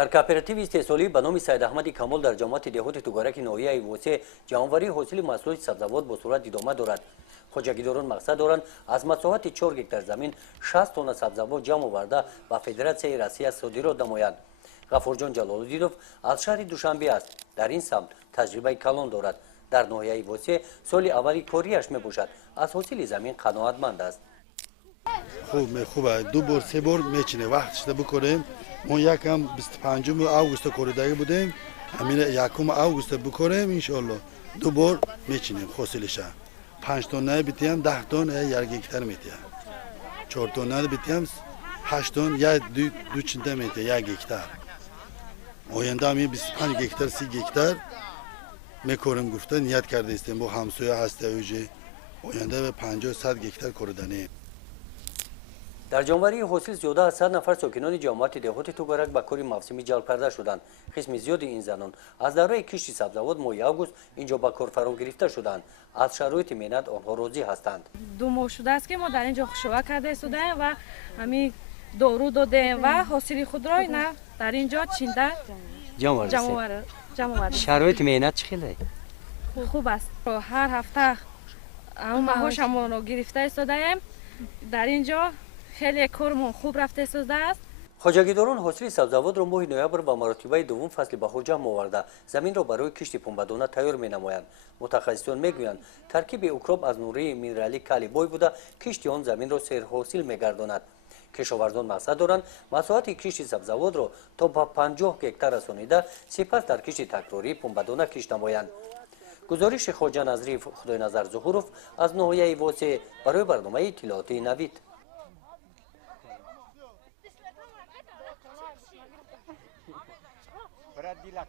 در کооператив استحصالی به نام سید احمد کمال در جامعه دهوت توگارکی ناحیه وسیع چمواري حاصل محصولات سبزوات با صورت ادامه دارد. خواجگیداران مقصد دارند از مساحت 4 گکتار زمین 60 تن سبزوات جمع آورده و فدراسیای روسیه سودیرот نمایند. غفورجان جلال‌الدینов از شهر دوشنبه است. در این سمت تجربه کلان دارد. در ناحیه وسیع سال اولی کاریش میباشد. از حاصل زمین قناعتمند است. خوبه دو بار سه بار میچینه وقتش بکنیم. ما یکم 25 آگوست کوریدگی بودیم. همین یکم آگوست بکنیم ان شاء الله دو بار میچینیم حاصلش. 5 تن بیتیم 10 تن یک گکتار میتیم. 4 تن بیتیم 8 تن یا دو چنده میتیم یک گکتار. آینده می 25 گکتار 30 گکتار میکوریم گفته نیت کرده استیم با همسایه هسته اوجی آینده به 50 100 گکتار کوردنی. در جانوری حاصل زیاده از 100 نفر ساکنان جامعه دهوت توگارک به کار مفسمی جلب کرده شدند. قسم زیادی این زنان از دوره کشت سبزوات ماه آگوست اینجا به کار فرا گرفته شدند. از شرایط محنت آنها راضی هستند. 2 ماه شده است که ما در اینجا شوه کرده شدیم و همین دارو دادیم و حاصل خود را در اینجا چینده جمع. شرایط محنت چخیله؟ خوب است. هر هفته اون معاشمون رو گرفته شدیم. در اینجا خیلی کارمون خوب رفته شده است. خواجگیداران حاصل سبزوات را ماه نوامبر با مراتبه دوم فصل بهار جمع آورده زمین را برای کشت پنبه‌دانه تیار می‌نمایند. متخصصان میگویند ترکیب اوکراپ از نوره مینرالی کالی بوی بوده کشت آن زمین را سیر حاصل می‌گرداند. کشوارزون مقصد دارند مساحت کشت سبزوات را تا به 50 گکتار رسانیده سپس در کشت تکراری پنبه‌دانه کشت نمایند. گزارش خواجه نظری خدای نظر ظهورов از ناحیه وسیع برای برنامه اطلاعاتی نوید.